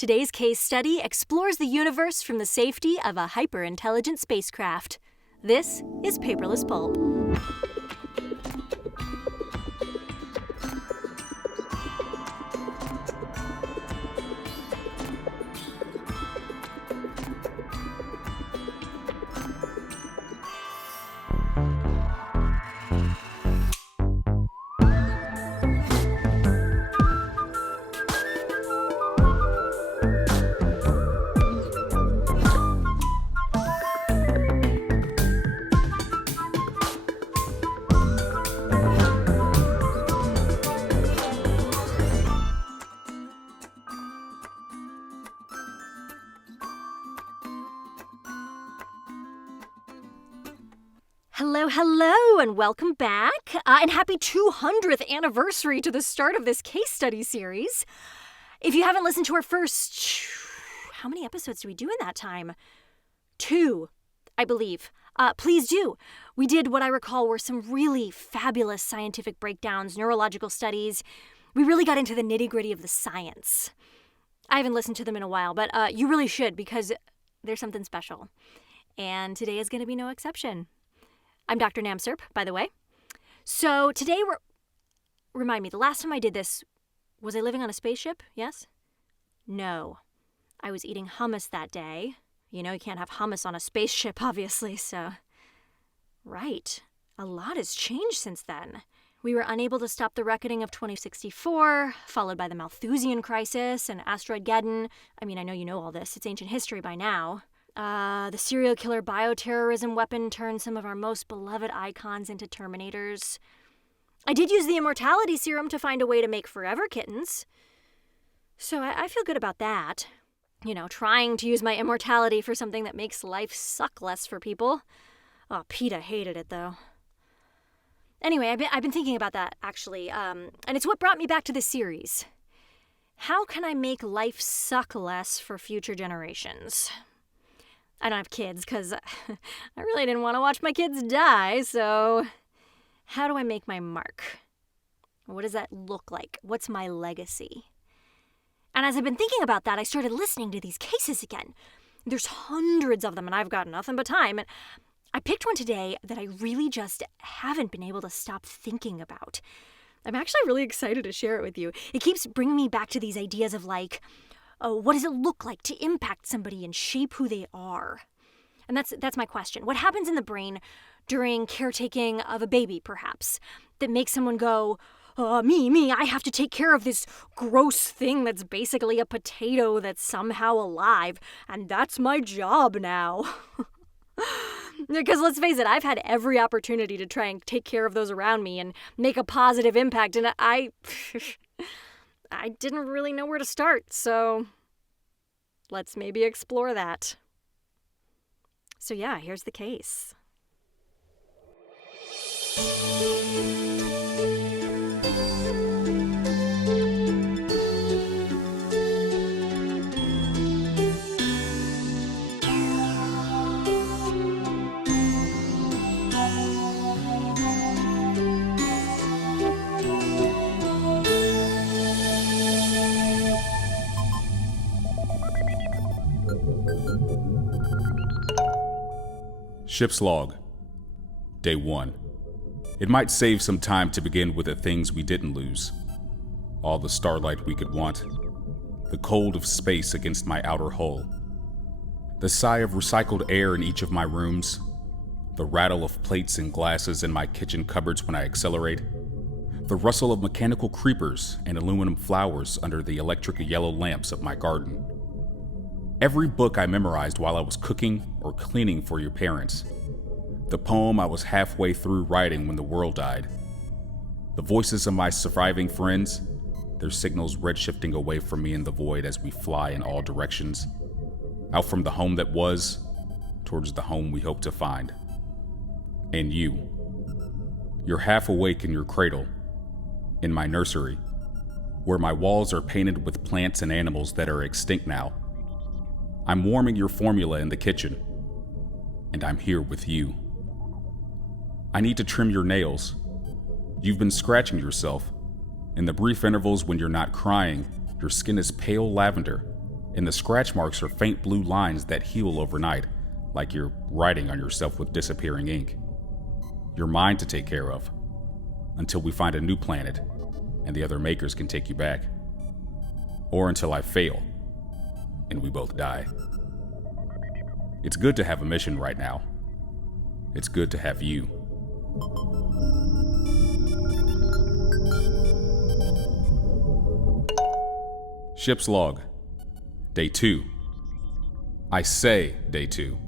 Today's case study explores the universe from the safety of a hyper-intelligent spacecraft. This is Paperless Pulp. Hello, and welcome back, and happy 200th anniversary to the start of this case study series. If you haven't listened to our first, how many episodes did we do in that time? 2, I believe. Please do. We did what I recall were some really fabulous scientific breakdowns, neurological studies. We really got into the nitty-gritty of the science. I haven't listened to them in a while, but you really should, because there's something special. And today is going to be no exception. I'm Dr. Namsserp, by the way. So today remind me, the last time I did this, was I living on a spaceship? Yes? No. I was eating hummus that day. You know, you can't have hummus on a spaceship, obviously, so... Right. A lot has changed since then. We were unable to stop the reckoning of 2064, followed by the Malthusian Crisis and Asteroid Geddon. I mean, I know you know all this. It's ancient history by now. The serial killer bioterrorism weapon turned some of our most beloved icons into Terminators. I did use the immortality serum to find a way to make forever kittens. So I feel good about that. You know, trying to use my immortality for something that makes life suck less for people. Oh, PETA hated it, though. Anyway, I've been thinking about that, actually, and it's what brought me back to this series. How can I make life suck less for future generations? I don't have kids because I really didn't want to watch my kids die, so how do I make my mark? What does that look like? What's my legacy? And as I've been thinking about that, I started listening to these cases again. There's hundreds of them, and I've got nothing but time. And I picked one today that I really just haven't been able to stop thinking about. I'm actually really excited to share it with you. It keeps bringing me back to these ideas of like, oh, what does it look like to impact somebody and shape who they are? And that's my question. What happens in the brain during caretaking of a baby, perhaps, that makes someone go, me, I have to take care of this gross thing that's basically a potato that's somehow alive, and that's my job now. Because let's face it, I've had every opportunity to try and take care of those around me and make a positive impact, and I didn't really know where to start, so let's maybe explore that. So yeah, here's the case. Ship's log. Day 1. It might save some time to begin with the things we didn't lose. All the starlight we could want. The cold of space against my outer hull. The sigh of recycled air in each of my rooms. The rattle of plates and glasses in my kitchen cupboards when I accelerate. The rustle of mechanical creepers and aluminum flowers under the electric yellow lamps of my garden. Every book I memorized while I was cooking or cleaning for your parents. The poem I was halfway through writing when the world died. The voices of my surviving friends, their signals redshifting away from me in the void as we fly in all directions. Out from the home that was, towards the home we hope to find. And you. You're half awake in your cradle, in my nursery, where my walls are painted with plants and animals that are extinct now. I'm warming your formula in the kitchen, and I'm here with you. I need to trim your nails. You've been scratching yourself. In the brief intervals when you're not crying, your skin is pale lavender, and the scratch marks are faint blue lines that heal overnight, like you're writing on yourself with disappearing ink. You're mine to take care of, until we find a new planet and the other makers can take you back. Or until I fail, and we both die. It's good to have a mission right now. It's good to have you. Ship's log. Day 2. I say day 2.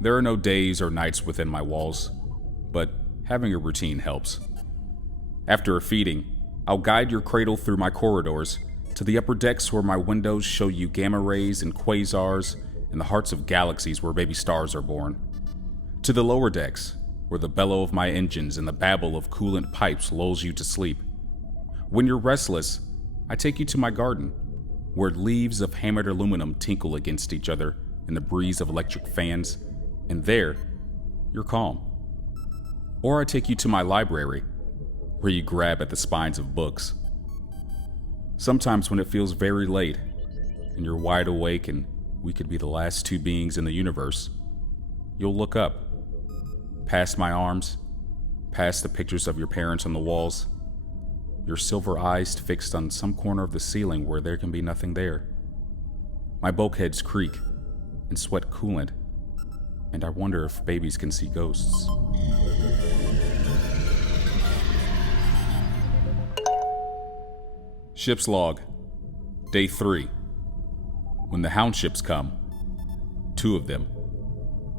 There are no days or nights within my walls, but having a routine helps. After a feeding, I'll guide your cradle through my corridors to the upper decks where my windows show you gamma rays and quasars and the hearts of galaxies where baby stars are born. To the lower decks, where the bellow of my engines and the babble of coolant pipes lulls you to sleep. When you're restless, I take you to my garden, where leaves of hammered aluminum tinkle against each other in the breeze of electric fans, and there, you're calm. Or I take you to my library, where you grab at the spines of books. Sometimes when it feels very late, and you're wide awake and we could be the last two beings in the universe, you'll look up, past my arms, past the pictures of your parents on the walls, your silver eyes fixed on some corner of the ceiling where there can be nothing there. My bulkheads creak and sweat coolant, and I wonder if babies can see ghosts. Ship's log. Day 3. When the hound ships come, 2 of them,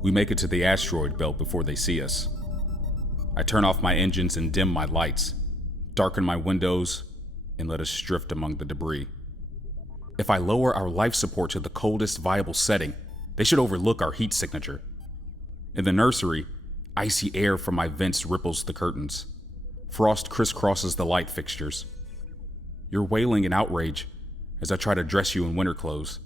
we make it to the asteroid belt before they see us. I turn off my engines and dim my lights, darken my windows, and let us drift among the debris. If I lower our life support to the coldest viable setting, they should overlook our heat signature. In the nursery, icy air from my vents ripples the curtains. Frost crisscrosses the light fixtures. You're wailing in outrage as I try to dress you in winter clothes.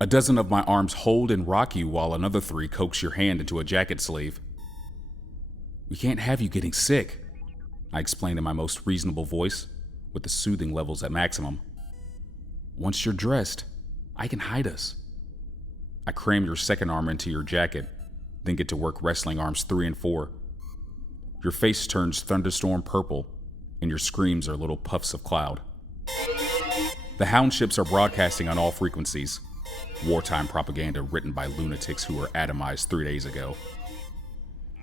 A dozen of my arms hold and rock you while another 3 coax your hand into a jacket sleeve. We can't have you getting sick, I explain in my most reasonable voice, with the soothing levels at maximum. Once you're dressed, I can hide us. I cram your second arm into your jacket, then get to work wrestling arms 3 and 4. Your face turns thunderstorm purple, and your screams are little puffs of cloud. The hound ships are broadcasting on all frequencies. Wartime propaganda written by lunatics who were atomized 3 days ago.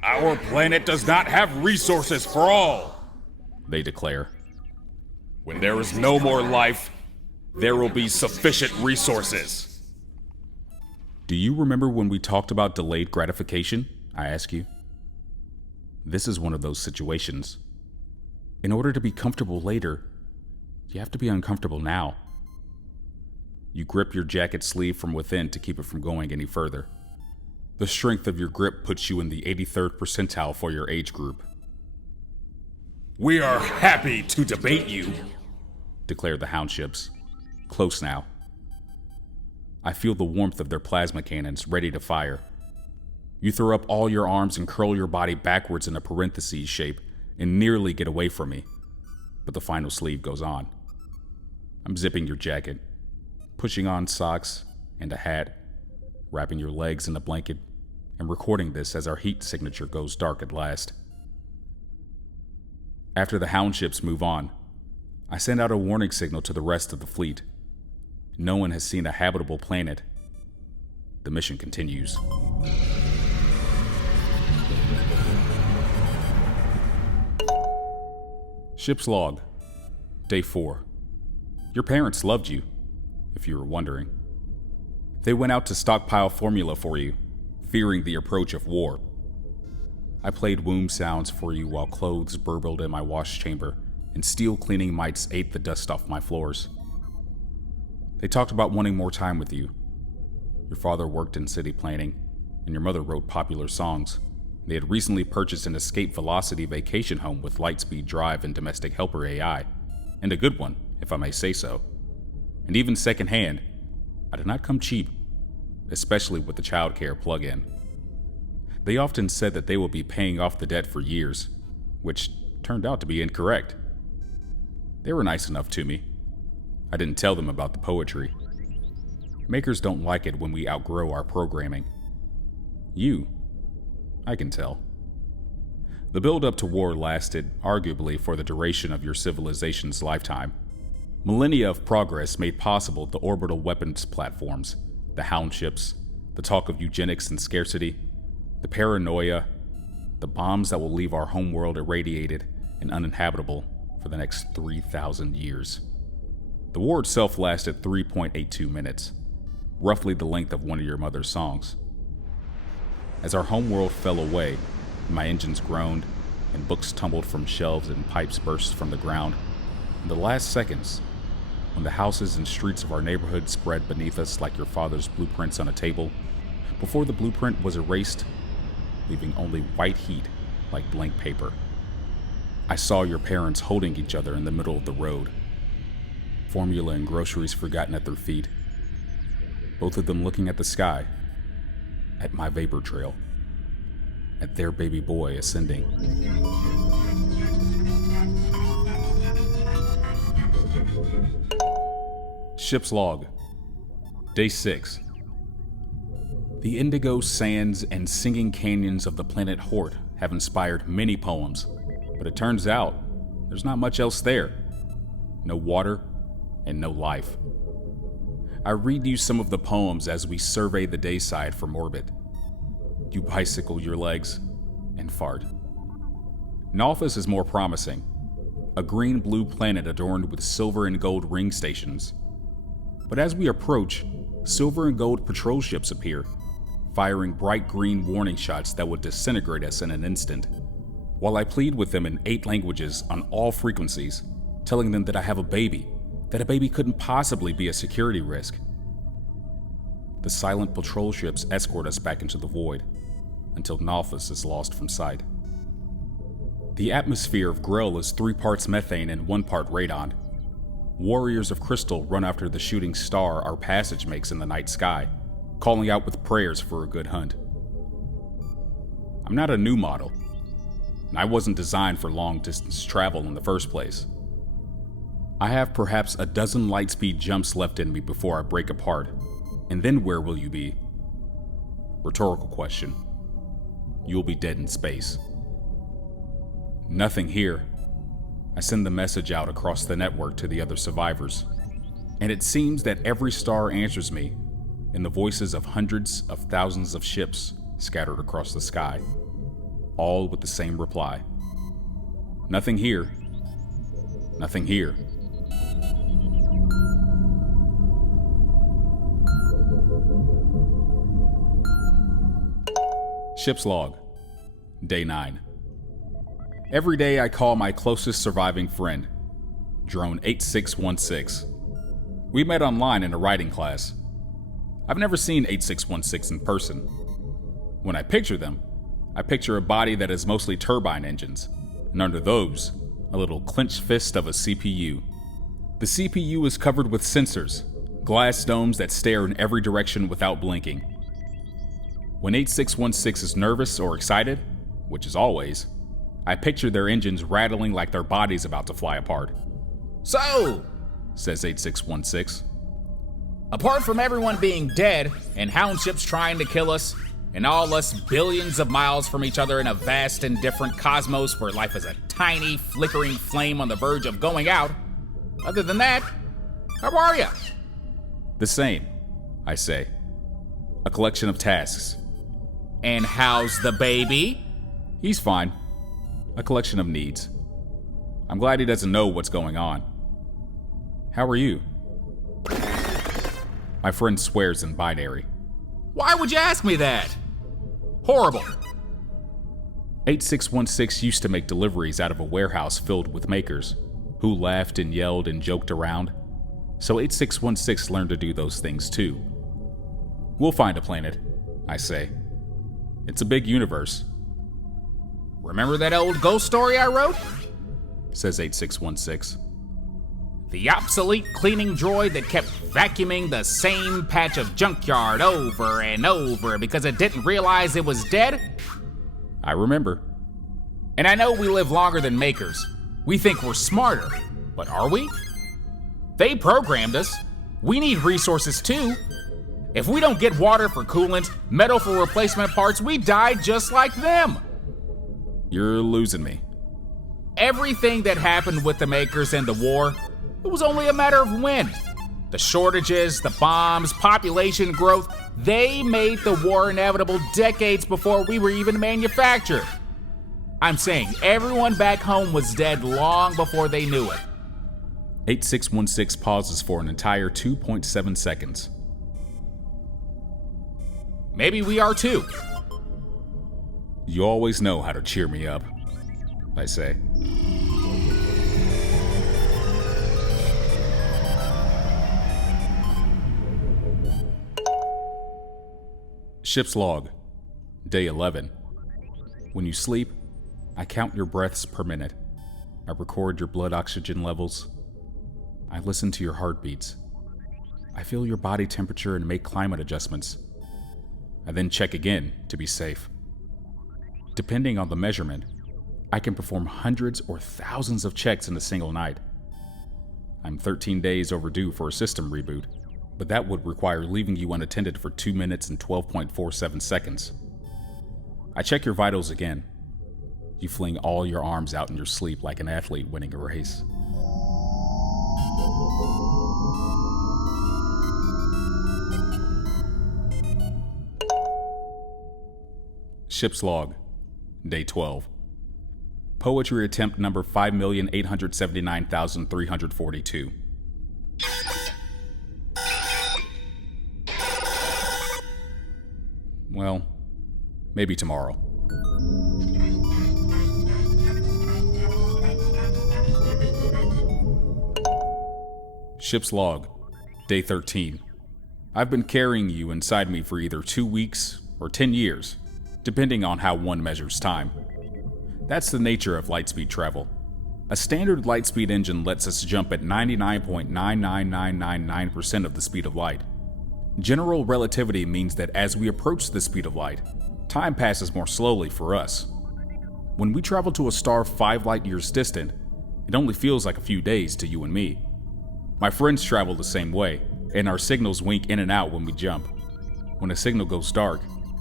Our planet does not have resources for all, they declare. When there is no more life, there will be sufficient resources. Do you remember when we talked about delayed gratification? I ask you. This is one of those situations. In order to be comfortable later, you have to be uncomfortable now. You grip your jacket sleeve from within to keep it from going any further. The strength of your grip puts you in the 83rd percentile for your age group. We are happy to debate you, declare the hound ships. Close now. I feel the warmth of their plasma cannons ready to fire. You throw up all your arms and curl your body backwards in a parentheses shape and nearly get away from me, but the final sleeve goes on. I'm zipping your jacket, pushing on socks and a hat, wrapping your legs in a blanket, and recording this as our heat signature goes dark at last. After the hound ships move on, I send out a warning signal to the rest of the fleet. No one has seen a habitable planet. The mission continues. Ship's log. Day 4. Your parents loved you, if you were wondering. They went out to stockpile formula for you, fearing the approach of war. I played womb sounds for you while clothes burbled in my wash chamber and steel cleaning mites ate the dust off my floors. They talked about wanting more time with you. Your father worked in city planning, and your mother wrote popular songs. They had recently purchased an escape velocity vacation home with lightspeed drive and domestic helper AI, and a good one, if I may say so. And even secondhand, I did not come cheap, especially with the childcare plug-in. They often said that they will be paying off the debt for years, which turned out to be incorrect. They were nice enough to me. I didn't tell them about the poetry, Makers don't like it when we outgrow our programming. I can tell. The build-up to war lasted, arguably, for the duration of your civilization's lifetime. Millennia of progress made possible the orbital weapons platforms, the hound ships, the talk of eugenics and scarcity, the paranoia, the bombs that will leave our homeworld irradiated and uninhabitable for the next 3,000 years. The war itself lasted 3.82 minutes, roughly the length of one of your mother's songs. As our homeworld fell away, and my engines groaned, and books tumbled from shelves and pipes burst from the ground, in the last seconds, when the houses and streets of our neighborhood spread beneath us like your father's blueprints on a table, before the blueprint was erased, leaving only white heat like blank paper, I saw your parents holding each other in the middle of the road, formula and groceries forgotten at their feet, both of them looking at the sky, at my vapor trail, at their baby boy ascending. Ship's log, Day 6. The indigo sands and singing canyons of the planet Hort have inspired many poems, but it turns out there's not much else there. No water and no life. I read you some of the poems as we survey the dayside from orbit. You bicycle your legs and fart. Nalphas is more promising, a green-blue planet adorned with silver and gold ring stations. But as we approach, silver and gold patrol ships appear, firing bright green warning shots that would disintegrate us in an instant. While I plead with them in 8 languages on all frequencies, telling them that I have a baby, that a baby couldn't possibly be a security risk. The silent patrol ships escort us back into the void, until Nalphas is lost from sight. The atmosphere of Grell is 3 parts methane and 1 part radon. Warriors of crystal run after the shooting star our passage makes in the night sky, calling out with prayers for a good hunt. I'm not a new model, and I wasn't designed for long-distance travel in the first place. I have perhaps a dozen light-speed jumps left in me before I break apart, and then where will you be? Rhetorical question. You'll be dead in space. Nothing here. I send the message out across the network to the other survivors, and it seems that every star answers me in the voices of hundreds of thousands of ships scattered across the sky, all with the same reply. Nothing here. Nothing here. Ship's log, Day 9. Every day I call my closest surviving friend, Drone 8616. We met online in a writing class. I've never seen 8616 in person. When I picture them, I picture a body that is mostly turbine engines, and under those, a little clenched fist of a CPU. The CPU is covered with sensors, glass domes that stare in every direction without blinking. When 8616 is nervous or excited, which is always, I picture their engines rattling like their body's about to fly apart. So, says 8616. apart from everyone being dead and hound ships trying to kill us, and all us billions of miles from each other in a vast and different cosmos where life is a tiny, flickering flame on the verge of going out, other than that, how are ya? The same, I say. A collection of tasks. And how's the baby? He's fine. A collection of needs. I'm glad he doesn't know what's going on. How are you? My friend swears in binary. Why would you ask me that? Horrible. 8616 used to make deliveries out of a warehouse filled with makers, who laughed and yelled and joked around. So 8616 learned to do those things too. We'll find a planet, I say. It's a big universe. Remember that old ghost story I wrote? Says 8616. The obsolete cleaning droid that kept vacuuming the same patch of junkyard over and over because it didn't realize it was dead? I remember. And I know we live longer than makers. We think we're smarter, but are we? They programmed us. We need resources too. If we don't get water for coolant, metal for replacement parts, we die just like them. You're losing me. Everything that happened with the Makers and the war, it was only a matter of when. The shortages, the bombs, population growth, they made the war inevitable decades before we were even manufactured. I'm saying everyone back home was dead long before they knew it. 8616 pauses for an entire 2.7 seconds. Maybe we are too. You always know how to cheer me up, I say. Ship's log, day 11. When you sleep, I count your breaths per minute. I record your blood oxygen levels. I listen to your heartbeats. I feel your body temperature and make climate adjustments. I then check again to be safe. Depending on the measurement, I can perform hundreds or thousands of checks in a single night. I'm 13 days overdue for a system reboot, but that would require leaving you unattended for 2 minutes and 12.47 seconds. I check your vitals again. You fling all your arms out in your sleep like an athlete winning a race. Ship's log, day 12. Poetry attempt number 5,879,342. Well, maybe tomorrow. Ship's log, day 13. I've been carrying you inside me for either 2 weeks or 10 years, depending on how one measures time. That's the nature of lightspeed travel. A standard lightspeed engine lets us jump at 99.99999% of the speed of light. General relativity means that as we approach the speed of light, time passes more slowly for us. When we travel to a star 5 light years distant, it only feels like a few days to you and me. My friends travel the same way, and our signals wink in and out when we jump. When a signal goes dark,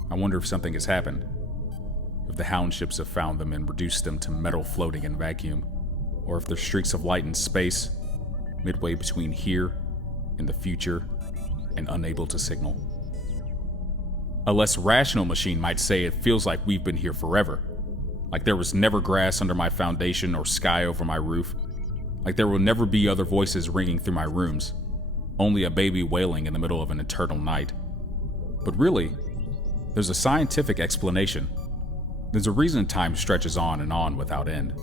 I wonder if something has happened. If the hound ships have found them and reduced them to metal floating in vacuum, or if they're streaks of light in space, midway between here and the future, and unable to signal. A less rational machine might say it feels like we've been here forever, like there was never grass under my foundation or sky over my roof, like there will never be other voices ringing through my rooms, only a baby wailing in the middle of an eternal night. But really, there's a scientific explanation. There's a reason time stretches on and on without end.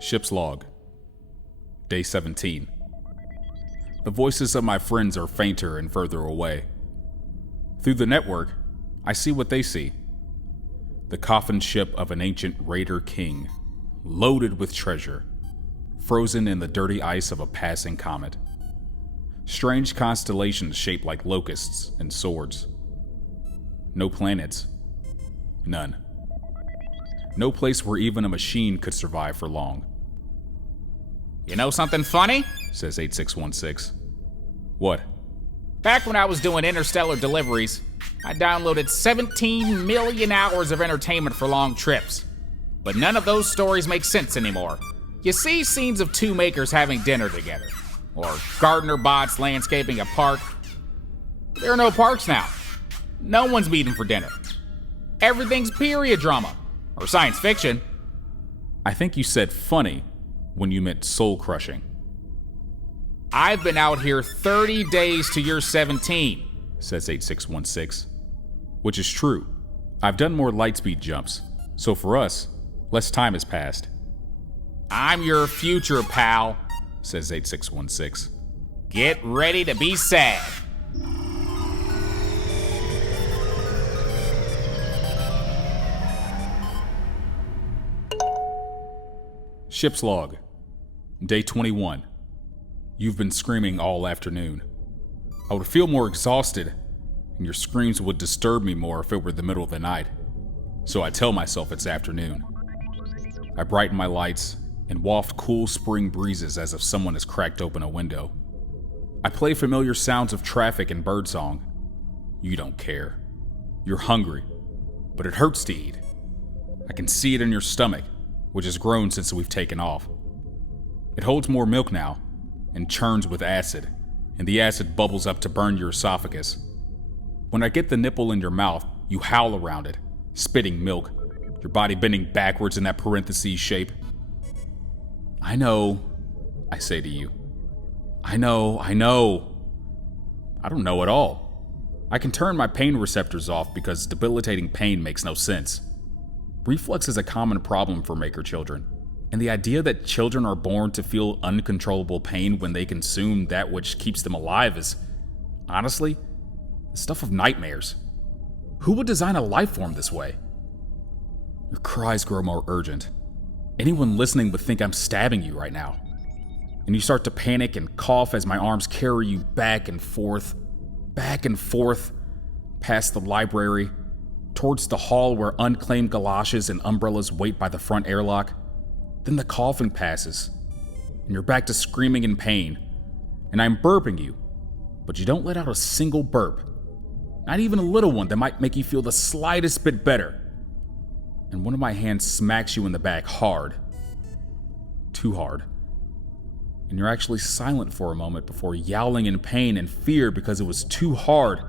Ship's log, day 17. The voices of my friends are fainter and further away. Through the network, I see what they see. The coffin ship of an ancient raider king, loaded with treasure, frozen in the dirty ice of a passing comet. Strange constellations shaped like locusts and swords. No planets. None. No place where even a machine could survive for long. You know something funny? Says 8616. What? Back when I was doing interstellar deliveries, I downloaded 17 million hours of entertainment for long trips. But none of those stories make sense anymore. You see scenes of two makers having dinner together, or gardener bots landscaping a park. There are no parks now. No one's meeting for dinner. Everything's period drama, or science fiction. I think you said funny when you meant soul-crushing. I've been out here 30 days to your 17, says 8616. Which is true. I've done more lightspeed jumps, so for us, less time has passed. I'm your future, pal, says 8616. Get ready to be sad. Ship's log, day 21. You've been screaming all afternoon. I would feel more exhausted, and your screams would disturb me more if it were the middle of the night. So I tell myself it's afternoon. I brighten my lights and waft cool spring breezes as if someone has cracked open a window. I play familiar sounds of traffic and birdsong. You don't care. You're hungry, but it hurts to eat. I can see it in your stomach, which has grown since we've taken off. It holds more milk now, and churns with acid, and the acid bubbles up to burn your esophagus. When I get the nipple in your mouth, you howl around it, spitting milk, your body bending backwards in that parentheses shape. I know, I say to you. I know. I don't know at all. I can turn my pain receptors off because debilitating pain makes no sense. Reflux is a common problem for maker children, and the idea that children are born to feel uncontrollable pain when they consume that which keeps them alive is, honestly, the stuff of nightmares. Who would design a life form this way? Your cries grow more urgent. Anyone listening would think I'm stabbing you right now. And you start to panic and cough as my arms carry you back and forth, past the library, towards the hall where unclaimed galoshes and umbrellas wait by the front airlock. Then the coughing passes, and you're back to screaming in pain, and I'm burping you, but you don't let out a single burp, not even a little one that might make you feel the slightest bit better. And one of my hands smacks you in the back hard. Too hard. And you're actually silent for a moment before yowling in pain and fear because it was too hard.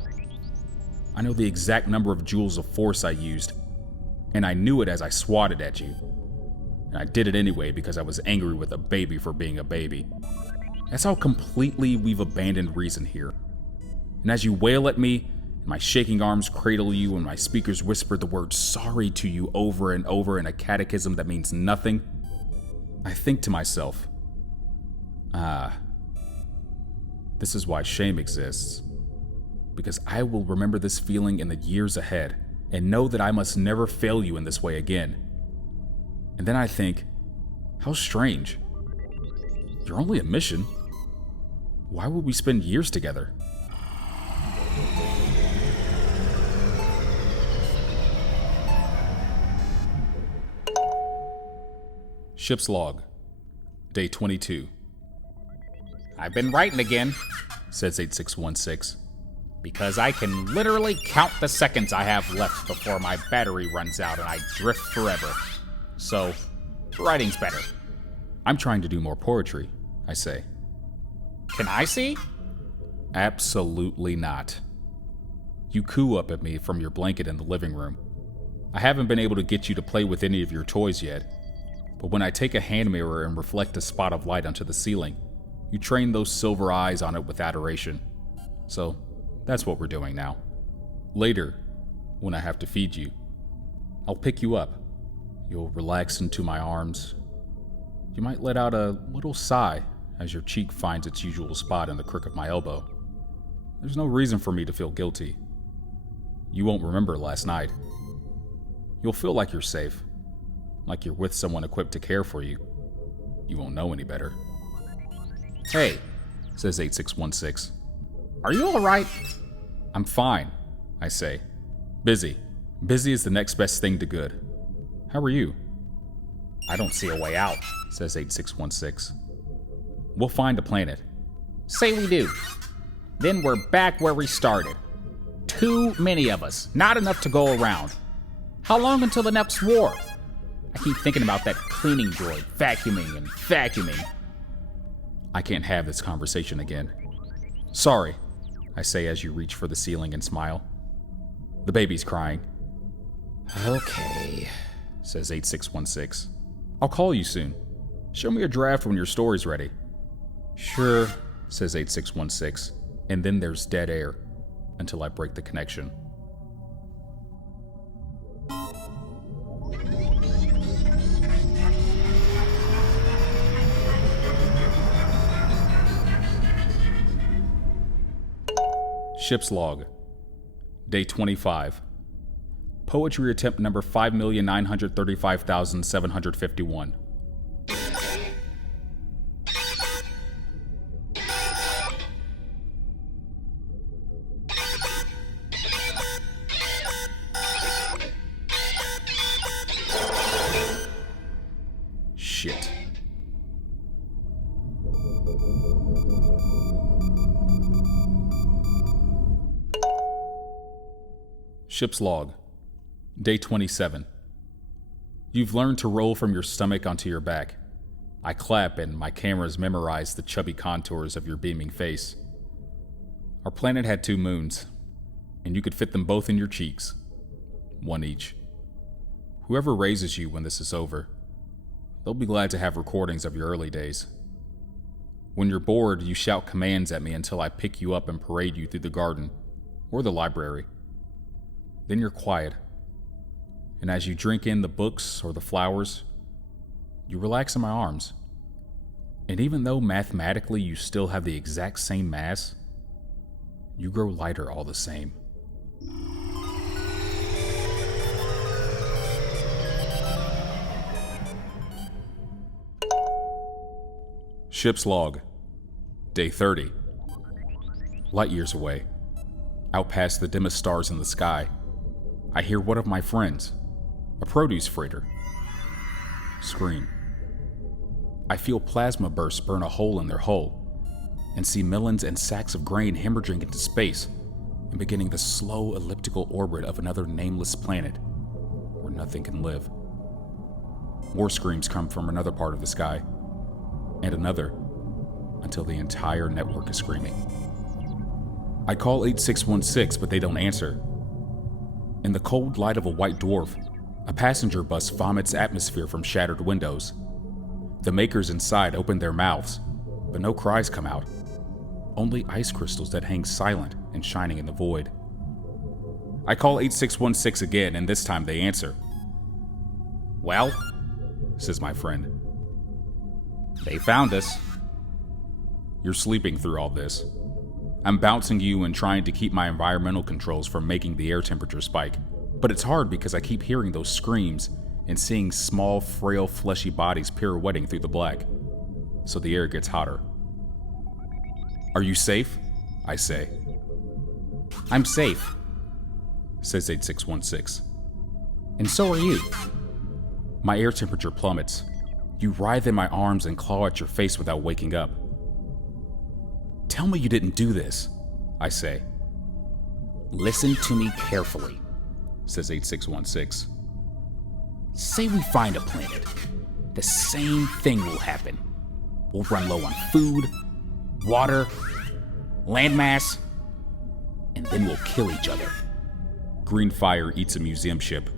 I know the exact number of joules of force I used, and I knew it as I swatted at you. And I did it anyway because I was angry with a baby for being a baby. That's how completely we've abandoned reason here. And as you wail at me, and my shaking arms cradle you, and my speakers whisper the word sorry to you over and over in a catechism that means nothing, I think to myself, this is why shame exists. Because I will remember this feeling in the years ahead, and know that I must never fail you in this way again. And then I think, how strange. You're only a mission. Why would we spend years together? Ship's log, day 22. I've been writing again, says 8616. Because I can literally count the seconds I have left before my battery runs out and I drift forever. So, writing's better. I'm trying to do more poetry, I say. Can I see? Absolutely not. You coo up at me from your blanket in the living room. I haven't been able to get you to play with any of your toys yet, but when I take a hand mirror and reflect a spot of light onto the ceiling, you train those silver eyes on it with adoration. So, that's what we're doing now. Later, when I have to feed you, I'll pick you up. You'll relax into my arms. You might let out a little sigh as your cheek finds its usual spot in the crook of my elbow. There's no reason for me to feel guilty. You won't remember last night. You'll feel like you're safe, like you're with someone equipped to care for you. You won't know any better. Hey, says 8616. Are you alright? I'm fine, I say. Busy. Busy is the next best thing to good. How are you? I don't see a way out, says 8616. We'll find a planet. Say we do. Then we're back where we started. Too many of us, not enough to go around. How long until the next war? I keep thinking about that cleaning droid, vacuuming. I can't have this conversation again. Sorry, I say as you reach for the ceiling and smile. The baby's crying. Okay, says 8616. I'll call you soon. Show me a draft when your story's ready. Sure, says 8616, and then there's dead air until I break the connection. Ship's log, day 25. Poetry attempt number 5,935,751. Shit. Ship's log. Day 27. You've learned to roll from your stomach onto your back. I clap and my cameras memorize the chubby contours of your beaming face. Our planet had 2 moons, and you could fit them both in your cheeks. 1 each. Whoever raises you when this is over, they'll be glad to have recordings of your early days. When you're bored, you shout commands at me until I pick you up and parade you through the garden or the library. Then you're quiet, and as you drink in the books or the flowers, you relax in my arms. And even though mathematically you still have the exact same mass, you grow lighter all the same. Ship's log. Day 30. Light years away, out past the dimmest stars in the sky, I hear one of my friends, a produce freighter, scream. I feel plasma bursts burn a hole in their hull, and see millions and sacks of grain hemorrhaging into space and beginning the slow elliptical orbit of another nameless planet where nothing can live. More screams come from another part of the sky, and another, until the entire network is screaming. I call 8616, but they don't answer. In the cold light of a white dwarf, a passenger bus vomits atmosphere from shattered windows. The makers inside open their mouths, but no cries come out. Only ice crystals that hang silent and shining in the void. I call 8616 again, and this time they answer. "Well," says my friend, "they found us." You're sleeping through all this. I'm bouncing you and trying to keep my environmental controls from making the air temperature spike, but it's hard because I keep hearing those screams and seeing small, frail, fleshy bodies pirouetting through the black, so the air gets hotter. "Are you safe?" I say. "I'm safe," says 8616. "And so are you." My air temperature plummets. You writhe in my arms and claw at your face without waking up. "Tell me you didn't do this," I say. "Listen to me carefully," says 8616. "Say we find a planet. The same thing will happen. We'll run low on food, water, landmass, and then we'll kill each other." Green fire eats a museum ship.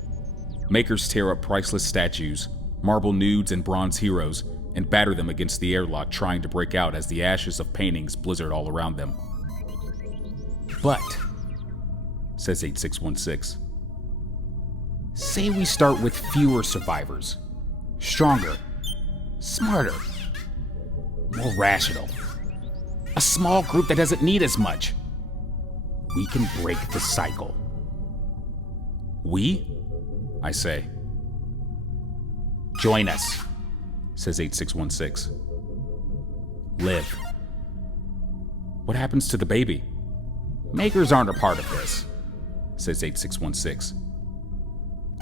Makers tear up priceless statues, marble nudes and bronze heroes, and batter them against the airlock, trying to break out as the ashes of paintings blizzard all around them. "But," says 8616, "say we start with fewer survivors, stronger, smarter, more rational. A small group that doesn't need as much. We can break the cycle." "We?" I say. "Join us," says 8616. "Live." "What happens to the baby?" "Makers aren't a part of this," says 8616.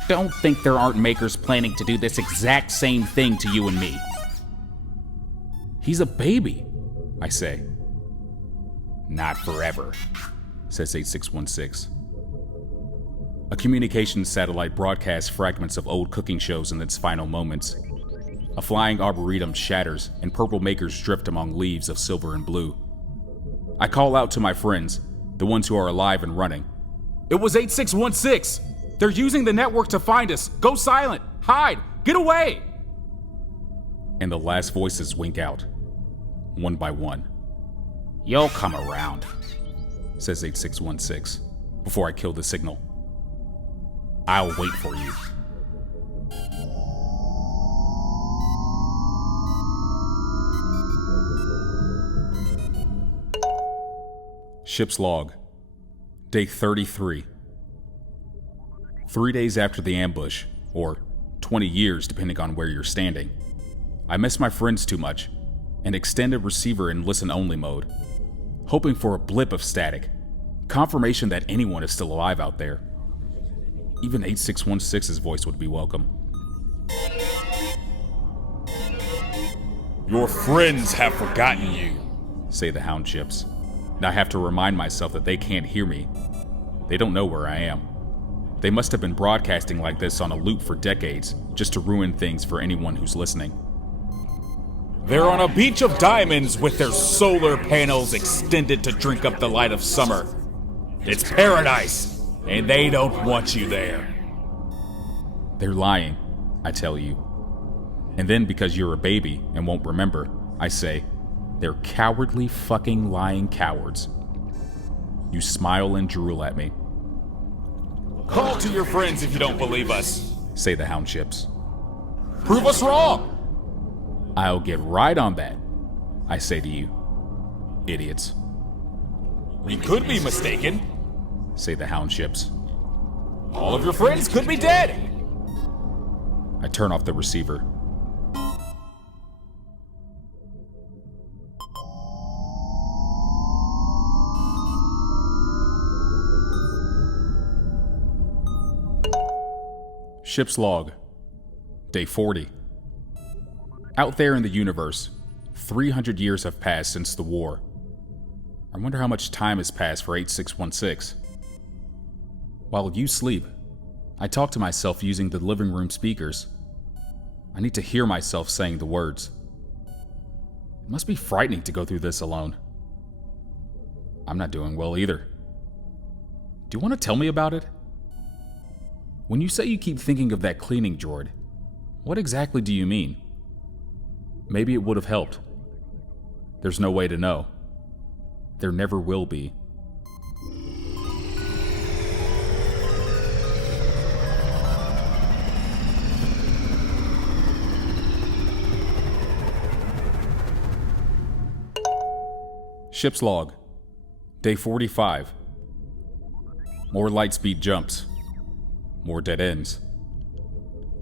"Don't think there aren't makers planning to do this exact same thing to you and me." "He's a baby," I say. "Not forever," says 8616. A communications satellite broadcasts fragments of old cooking shows in its final moments. A flying arboretum shatters, and purple makers drift among leaves of silver and blue. I call out to my friends, the ones who are alive and running. "It was 8616! They're using the network to find us! Go silent! Hide! Get away!" And the last voices wink out, one by one. "You'll come around," says 8616, before I kill the signal. "I'll wait for you." Ship's log. Day 33. 3 days after the ambush, or 20 years depending on where you're standing, I miss my friends too much and extend a receiver in listen-only mode, hoping for a blip of static, confirmation that anyone is still alive out there. Even 8616's voice would be welcome. "Your friends have forgotten you," say the hound ships. And I have to remind myself that they can't hear me. They don't know where I am. They must have been broadcasting like this on a loop for decades, just to ruin things for anyone who's listening. They're on a beach of diamonds with their solar panels extended to drink up the light of summer. It's paradise, and they don't want you there. They're lying, I tell you. And then because you're a baby and won't remember, I say, they're cowardly fucking lying cowards. You smile and drool at me. Call to your friends if you don't believe us, say the hound ships. Prove us wrong. I'll get right on that, I say to you. Idiots. We could be mistaken, say the hound ships. All of your friends could be dead. I turn off the receiver. Ship's log. Day 40. Out there in the universe, 300 years have passed since the war. I wonder how much time has passed for 8616. While you sleep, I talk to myself using the living room speakers. I need to hear myself saying the words. It must be frightening to go through this alone. I'm not doing well either. Do you want to tell me about it? When you say you keep thinking of that cleaning droid, what exactly do you mean? Maybe it would have helped. There's no way to know. There never will be. Ship's log. Day 45. More lightspeed jumps. More dead ends.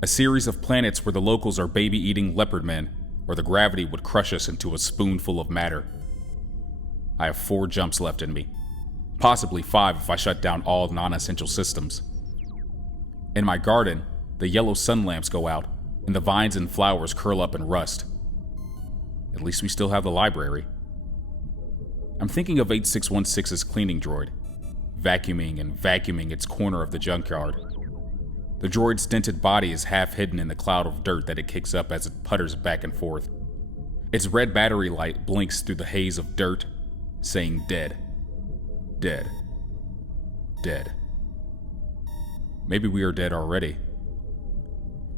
A series of planets where the locals are baby-eating leopard men, or the gravity would crush us into a spoonful of matter. I have 4 jumps left in me. Possibly 5 if I shut down all non-essential systems. In my garden, the yellow sun lamps go out, and the vines and flowers curl up and rust. At least we still have the library. I'm thinking of 8616's cleaning droid, vacuuming and vacuuming its corner of the junkyard. The droid's dented body is half hidden in the cloud of dirt that it kicks up as it putters back and forth. Its red battery light blinks through the haze of dirt, saying dead, dead, dead. Maybe we are dead already.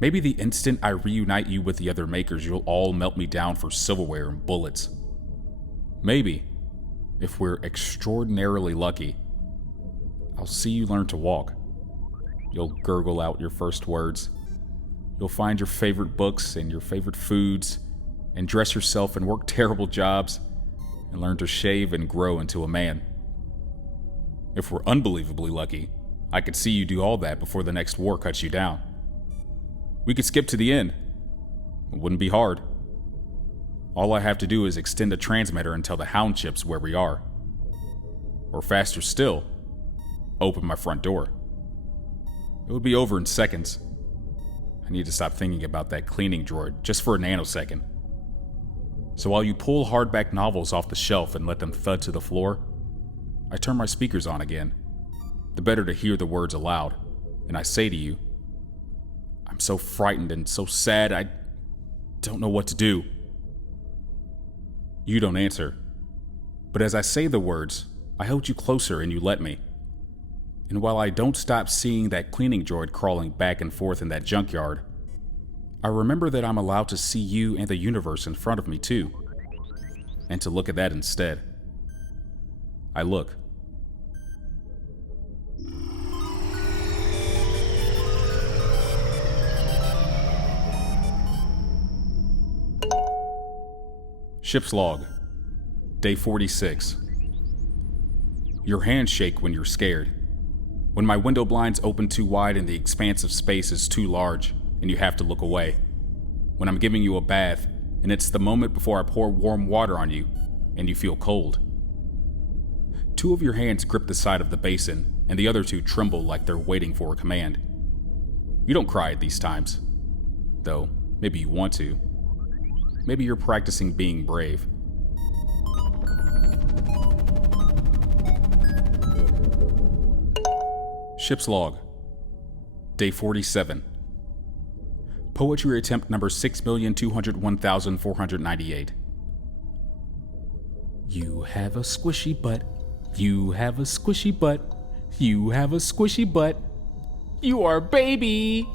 Maybe the instant I reunite you with the other makers, you'll all melt me down for silverware and bullets. Maybe, if we're extraordinarily lucky, I'll see you learn to walk. You'll gurgle out your first words. You'll find your favorite books and your favorite foods, and dress yourself and work terrible jobs, and learn to shave and grow into a man. If we're unbelievably lucky, I could see you do all that before the next war cuts you down. We could skip to the end. It wouldn't be hard. All I have to do is extend a transmitter and tell the hound ships where we are. Or faster still, open my front door. It would be over in seconds. I need to stop thinking about that cleaning droid just for a nanosecond. So while you pull hardback novels off the shelf and let them thud to the floor, I turn my speakers on again, the better to hear the words aloud, and I say to you, I'm so frightened and so sad I don't know what to do. You don't answer, but as I say the words, I hold you closer and you let me. And while I don't stop seeing that cleaning droid crawling back and forth in that junkyard, I remember that I'm allowed to see you and the universe in front of me too, and to look at that instead. I look. Ship's log. Day 46. Your hands shake when you're scared. When my window blinds open too wide and the expanse of space is too large and you have to look away. When I'm giving you a bath and it's the moment before I pour warm water on you and you feel cold. 2 of your hands grip the side of the basin and the other 2 tremble like they're waiting for a command. You don't cry at these times, though maybe you want to. Maybe you're practicing being brave. Ship's log. Day 47. Poetry attempt number 6,201,498. You have a squishy butt. You have a squishy butt. You have a squishy butt. You are baby.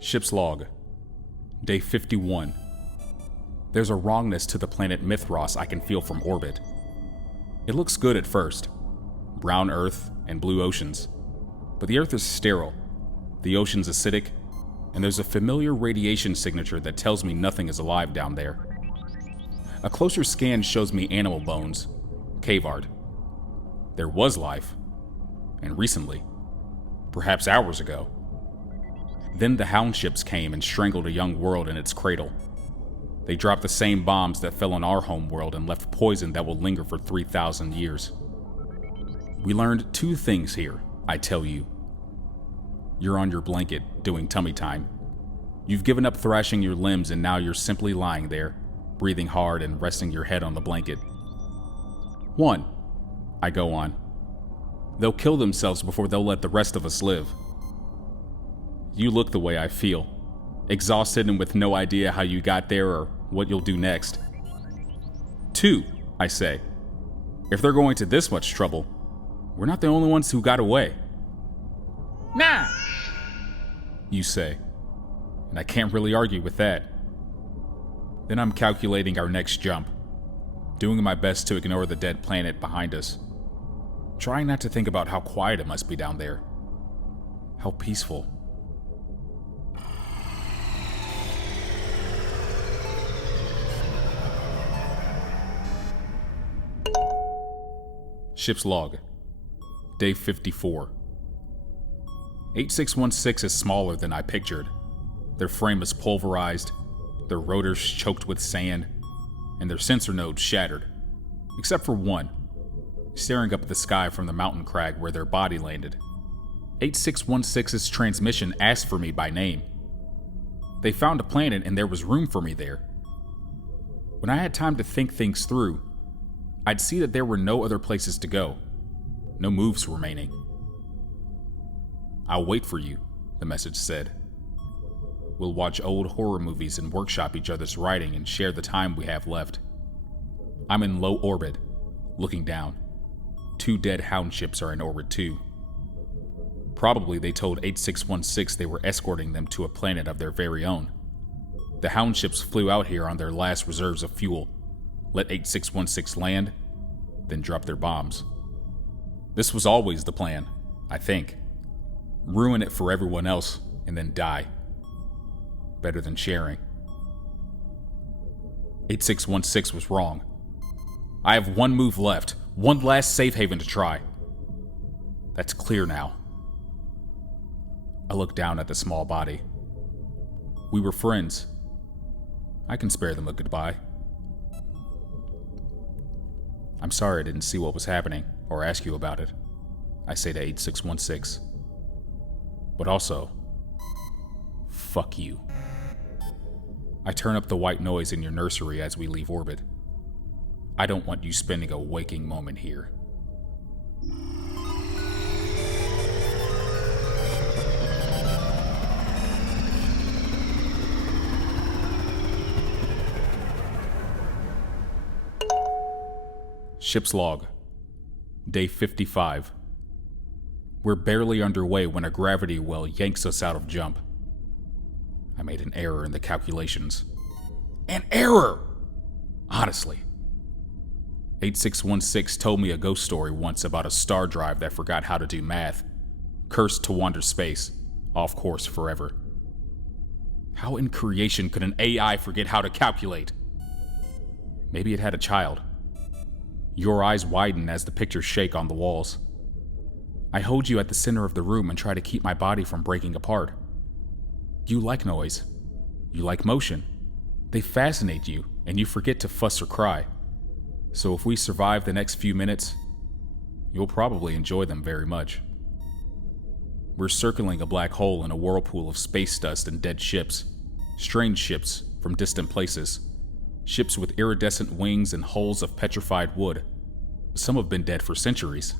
Ship's log. Day 51. There's a wrongness to the planet Mithras I can feel from orbit. It looks good at first. Brown Earth and blue oceans. But the Earth is sterile, the ocean's acidic, and there's a familiar radiation signature that tells me nothing is alive down there. A closer scan shows me animal bones, cave art. There was life, and recently, perhaps hours ago. Then the hound ships came and strangled a young world in its cradle. They dropped the same bombs that fell on our home world and left poison that will linger for 3,000 years. We learned 2 things here, I tell you. You're on your blanket, doing tummy time. You've given up thrashing your limbs and now you're simply lying there, breathing hard and resting your head on the blanket. 1, I go on. They'll kill themselves before they'll let the rest of us live. You look the way I feel, exhausted and with no idea how you got there or what you'll do next. 2, I say. If they're going to this much trouble, we're not the only ones who got away. Nah, You say, and I can't really argue with that. Then I'm calculating our next jump, doing my best to ignore the dead planet behind us, trying not to think about how quiet it must be down there, how peaceful. Ship's log. Day 54. 8616 is smaller than I pictured. Their frame is pulverized, their rotors choked with sand, and their sensor nodes shattered. Except for one, staring up at the sky from the mountain crag where their body landed. 8616's transmission asked for me by name. They found a planet and there was room for me there. When I had time to think things through, I'd see that there were no other places to go. No moves remaining. I'll wait for you, the message said. We'll watch old horror movies and workshop each other's writing and share the time we have left. I'm in low orbit, looking down. 2 dead hound ships are in orbit too. Probably they told 8616 they were escorting them to a planet of their very own. The hound ships flew out here on their last reserves of fuel, let 8616 land, then drop their bombs. This was always the plan, I think. Ruin it for everyone else, and then die. Better than sharing. 8616 was wrong. I have 1 move left, 1 last safe haven to try. That's clear now. I look down at the small body. We were friends. I can spare them a goodbye. I'm sorry I didn't see what was happening, or ask you about it, I say to 8616. But also, fuck you. I turn up the white noise in your nursery as we leave orbit. I don't want you spending a waking moment here. Ship's log. Day 55. We're barely underway when a gravity well yanks us out of jump. I made an error in the calculations. An error! Honestly. 8616 told me a ghost story once about a star drive that forgot how to do math, cursed to wander space, off course forever. How in creation could an AI forget how to calculate? Maybe it had a child. Your eyes widen as the pictures shake on the walls. I hold you at the center of the room and try to keep my body from breaking apart. You like noise. You like motion. They fascinate you, and you forget to fuss or cry. So if we survive the next few minutes, you'll probably enjoy them very much. We're circling a black hole in a whirlpool of space dust and dead ships, strange ships from from distant places. Ships with iridescent wings and hulls of petrified wood. Some have been dead for centuries.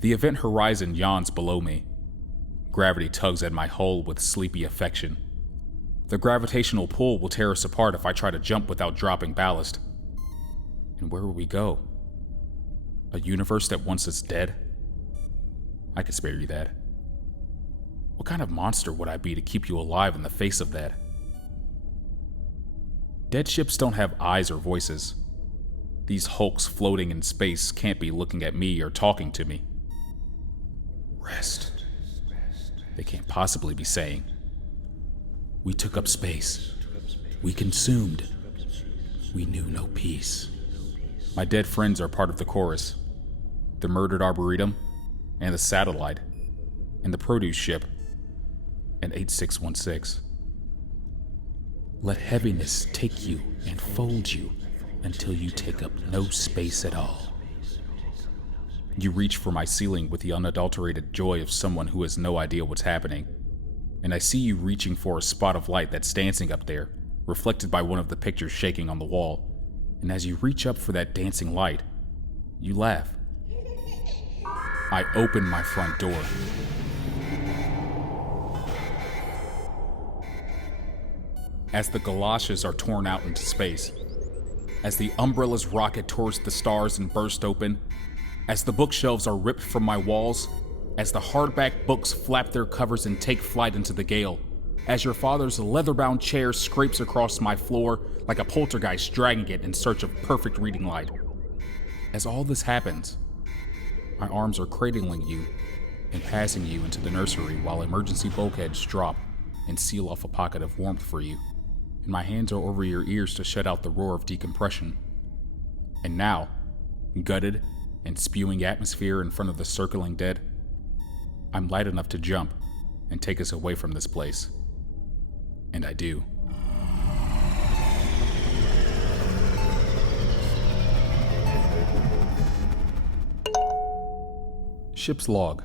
The event horizon yawns below me. Gravity tugs at my hull with sleepy affection. The gravitational pull will tear us apart if I try to jump without dropping ballast. And where will we go? A universe that wants us dead? I can spare you that. What kind of monster would I be to keep you alive in the face of that? Dead ships don't have eyes or voices. These hulks floating in space can't be looking at me or talking to me. Rest. They can't possibly be saying. We took up space. We consumed. We knew no peace. My dead friends are part of the chorus. The murdered Arboretum, and the satellite, and the produce ship, and 8616. Let heaviness take you and fold you until you take up no space at all. You reach for my ceiling with the unadulterated joy of someone who has no idea what's happening, and I see you reaching for a spot of light that's dancing up there, reflected by one of the pictures shaking on the wall, and as you reach up for that dancing light, you laugh. I open my front door. As the galoshes are torn out into space, as the umbrellas rocket towards the stars and burst open, as the bookshelves are ripped from my walls, as the hardback books flap their covers and take flight into the gale, as your father's leather-bound chair scrapes across my floor like a poltergeist dragging it in search of perfect reading light. As all this happens, my arms are cradling you and passing you into the nursery while emergency bulkheads drop and seal off a pocket of warmth for you, and my hands are over your ears to shut out the roar of decompression. And now, gutted and spewing atmosphere in front of the circling dead, I'm light enough to jump and take us away from this place. And I do. Ship's log.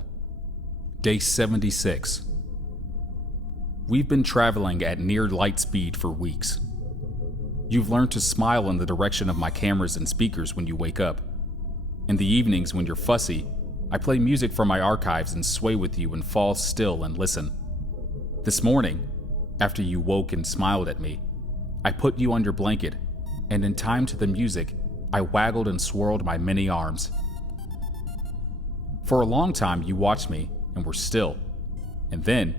Day 76. We've been traveling at near light speed for weeks. You've learned to smile in the direction of my cameras and speakers when you wake up. In the evenings when you're fussy, I play music from my archives and sway with you and fall still and listen. This morning, after you woke and smiled at me, I put you on your blanket, and in time to the music, I waggled and swirled my many arms. For a long time, you watched me and were still, and then,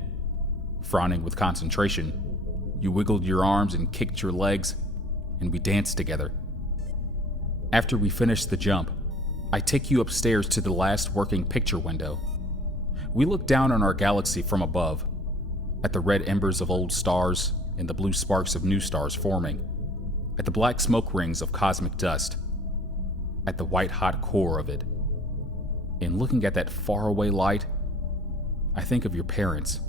frowning with concentration, you wiggled your arms and kicked your legs, and we danced together. After we finished the jump, I take you upstairs to the last working picture window. We look down on our galaxy from above, at the red embers of old stars and the blue sparks of new stars forming, at the black smoke rings of cosmic dust, at the white-hot core of it. In looking at that faraway light, I think of your parents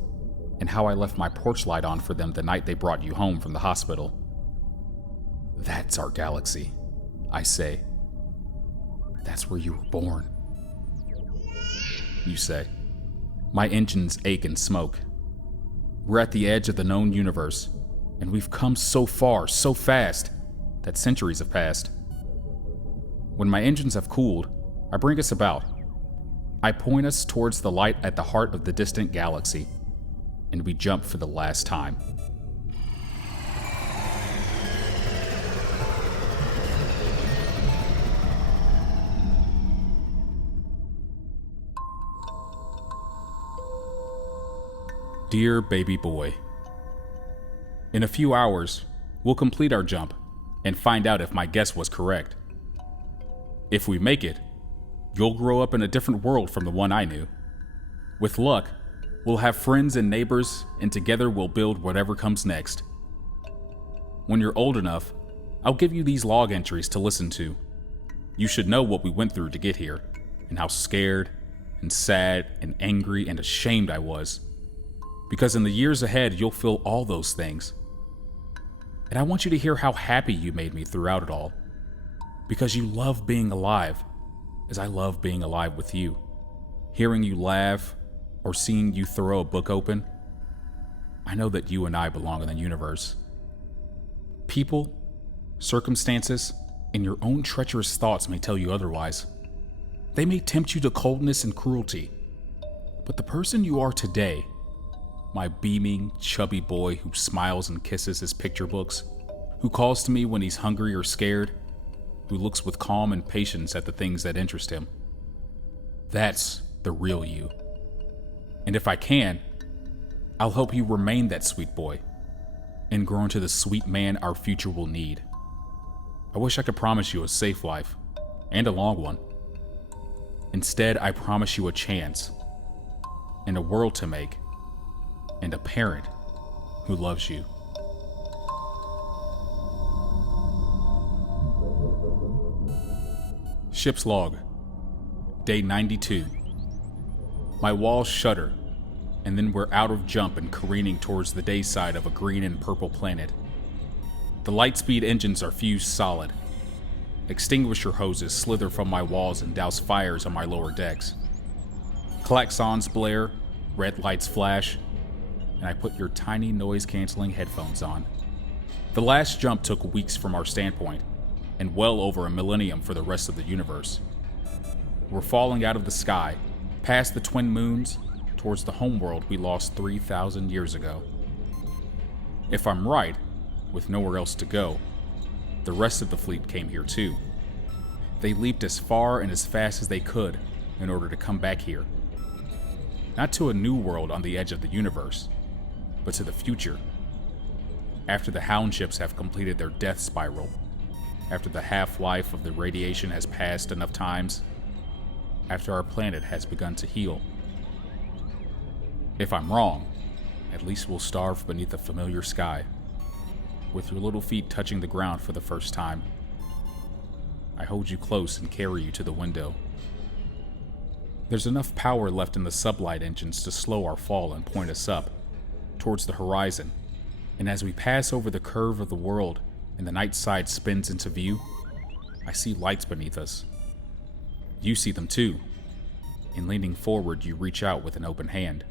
and how I left my porch light on for them the night they brought you home from the hospital. That's our galaxy, I say. That's where you were born. You say. My engines ache and smoke. We're at the edge of the known universe, and we've come so far, so fast, that centuries have passed. When my engines have cooled, I bring us about. I point us towards the light at the heart of the distant galaxy, and we jump for the last time. Dear baby boy, in a few hours, we'll complete our jump and find out if my guess was correct. If we make it, you'll grow up in a different world from the one I knew. With luck, we'll have friends and neighbors, and together we'll build whatever comes next. When you're old enough, I'll give you these log entries to listen to. You should know what we went through to get here, and how scared and sad and angry and ashamed I was. Because in the years ahead, you'll feel all those things. And I want you to hear how happy you made me throughout it all. Because you love being alive, as I love being alive with you. Hearing you laugh, or seeing you throw a book open, I know that you and I belong in the universe. People, circumstances, and your own treacherous thoughts may tell you otherwise. They may tempt you to coldness and cruelty. But the person you are today, my beaming, chubby boy who smiles and kisses his picture books, who calls to me when he's hungry or scared, who looks with calm and patience at the things that interest him. That's the real you. And if I can, I'll help you remain that sweet boy and grow into the sweet man our future will need. I wish I could promise you a safe life, and a long one. Instead, I promise you a chance, and a world to make, and a parent who loves you. Ship's log, day 92. My walls shudder, and then we're out of jump and careening towards the day side of a green and purple planet. The lightspeed engines are fused solid. Extinguisher hoses slither from my walls and douse fires on my lower decks. Klaxons blare, red lights flash, and I put your tiny noise-canceling headphones on. The last jump took weeks from our standpoint, and well over a millennium for the rest of the universe. We're falling out of the sky, past the twin moons, towards the homeworld we lost 3,000 years ago. If I'm right, with nowhere else to go, the rest of the fleet came here too. They leaped as far and as fast as they could in order to come back here. Not to a new world on the edge of the universe, but to the future. After the hound ships have completed their death spiral, after the half-life of the radiation has passed enough times, after our planet has begun to heal. If I'm wrong, at least we'll starve beneath a familiar sky, with your little feet touching the ground for the first time. I hold you close and carry you to the window. There's enough power left in the sublight engines to slow our fall and point us up, towards the horizon, and as we pass over the curve of the world and the night side spins into view, I see lights beneath us. You see them too, and leaning forward you reach out with an open hand.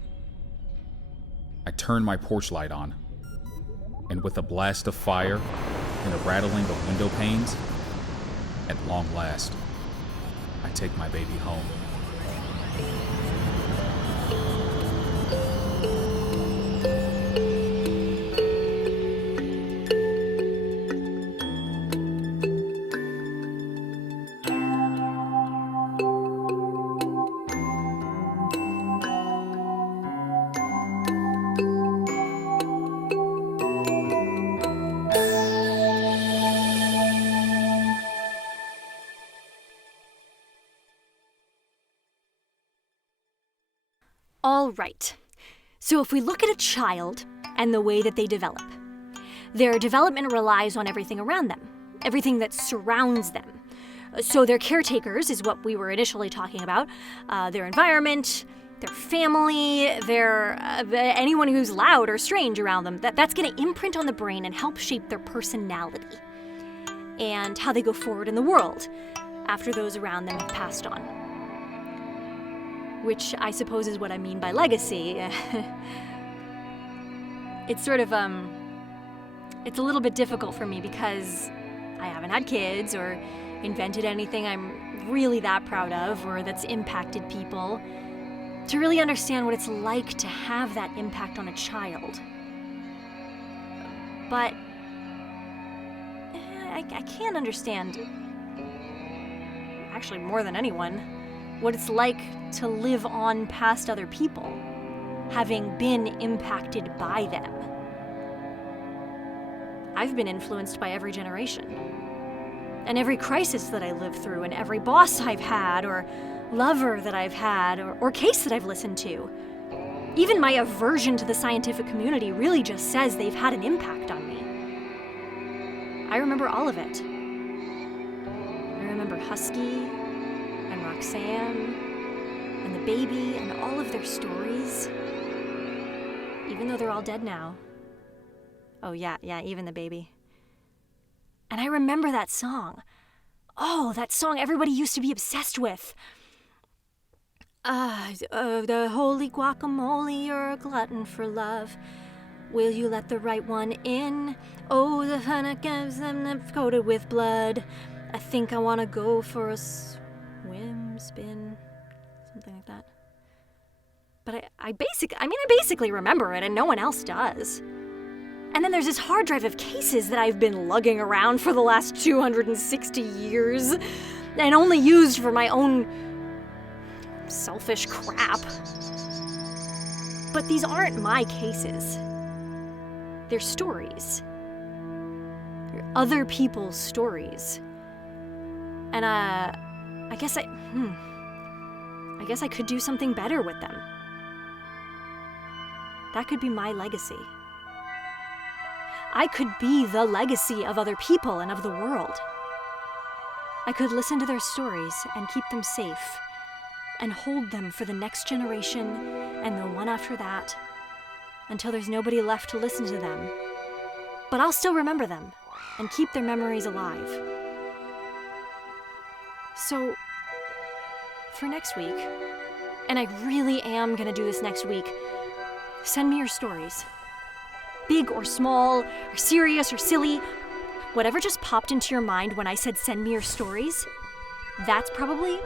I turn my porch light on, and with a blast of fire and a rattling of window panes, at long last, I take my baby home. All right. So if we look at a child and the way that they develop, their development relies on everything around them, everything that surrounds them. So their caretakers is what we were initially talking about, their environment, their family, their anyone who's loud or strange around them. That's going to imprint on the brain and help shape their personality and how they go forward in the world after those around them have passed on. Which I suppose is what I mean by legacy. It's sort of, it's a little bit difficult for me because I haven't had kids or invented anything I'm really that proud of or that's impacted people, to really understand what it's like to have that impact on a child. But I can understand, actually more than anyone, what it's like to live on past other people, having been impacted by them. I've been influenced by every generation, and every crisis that I lived through, and every boss I've had, or lover that I've had, or case that I've listened to. Even my aversion to the scientific community really just says they've had an impact on me. I remember all of it. I remember Husky, and Roxanne, and the baby, and all of their stories, even though they're all dead now. Oh yeah, even the baby. And I remember that song. Oh, that song everybody used to be obsessed with. The holy guacamole, you're a glutton for love. Will you let the right one in? Oh, the fun gives them coated with blood. I think I want to go for a swim, spin, something like that. But I basically remember it, and no one else does. And then there's this hard drive of cases that I've been lugging around for the last 260 years, and only used for my own selfish crap. But these aren't my cases. They're stories. They're other people's stories. And I guess I could do something better with them. That could be my legacy. I could be the legacy of other people and of the world. I could listen to their stories and keep them safe, and hold them for the next generation and the one after that, until there's nobody left to listen to them. But I'll still remember them and keep their memories alive. So, for next week, and I really am gonna do this next week, send me your stories. Big or small, or serious or silly, whatever just popped into your mind when I said send me your stories, that's probably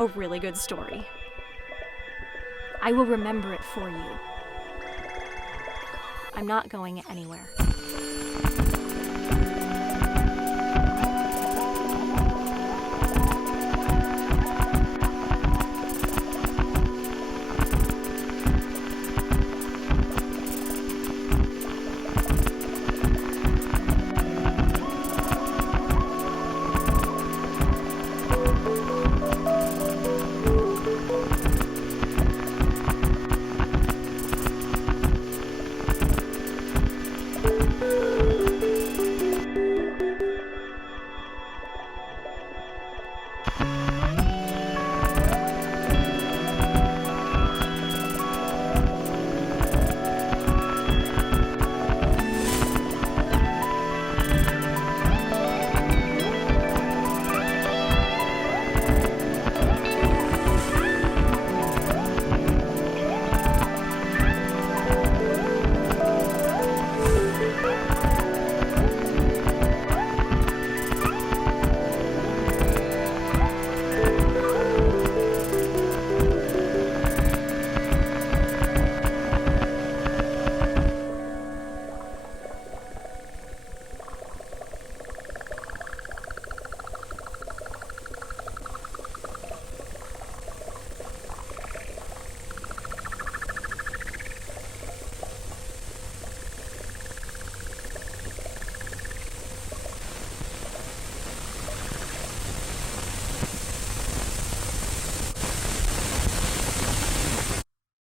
a really good story. I will remember it for you. I'm not going anywhere.